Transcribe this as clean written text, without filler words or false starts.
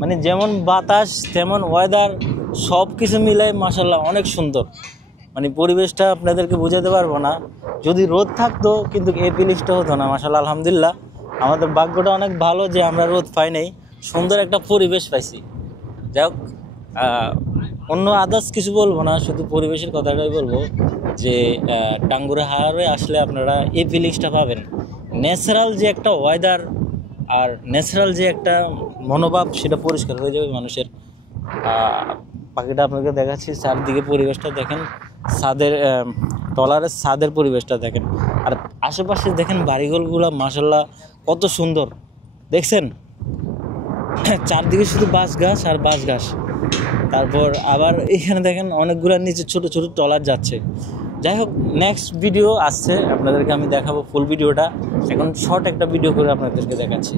মানে যেমন বাতাস তেমন ওয়েদার সব কিছু মিলাই মাশাআল্লাহ অনেক সুন্দর। মানে পরিবেশটা আপনাদেরকে বোঝাতে পারবো না। যদি রোদ থাকতো কিন্তু এই প্লেসটা হতো না। মাশাআল্লাহ আলহামদুলিল্লাহ আমাদের ভাগ্যটা অনেক ভালো যে আমরা রোদ পাই নাই, সুন্দর একটা পরিবেশ পাইছি। যাই হোক, অন্য আদার্স কিছু বলবো না, শুধু পরিবেশের কথাটাই বলবো যে টাঙ্গুরে হাওরে আসলে আপনারা এই ফিলিংসটা পাবেন। ন্যাচারাল যে একটা ওয়েদার আর ন্যাচারাল যে একটা মনোভাব সেটা পরিষ্কার হয়ে যাবে মানুষের। পাখিটা আপনাকে দেখাচ্ছি, চারদিকে পরিবেশটা দেখেন, ছাদের টলারের ছাদের পরিবেশটা দেখেন, আর আশেপাশে দেখেন বাড়িঘরগুলো মাশাআল্লাহ কত সুন্দর দেখছেন। চারদিকে শুধু বাঁশ গাছ আর বাঁশ গাছ। তারপর আবার এখানে দেখেন অনেকগুলো নিচে ছোট ছোট ট্রলার যাচ্ছে। যাই হোক, নেক্সট ভিডিও আসছে, আপনাদেরকে আমি দেখাবো ফুল ভিডিওটা। এখন শর্ট একটা ভিডিও করে আপনাদেরকে দেখাচ্ছি।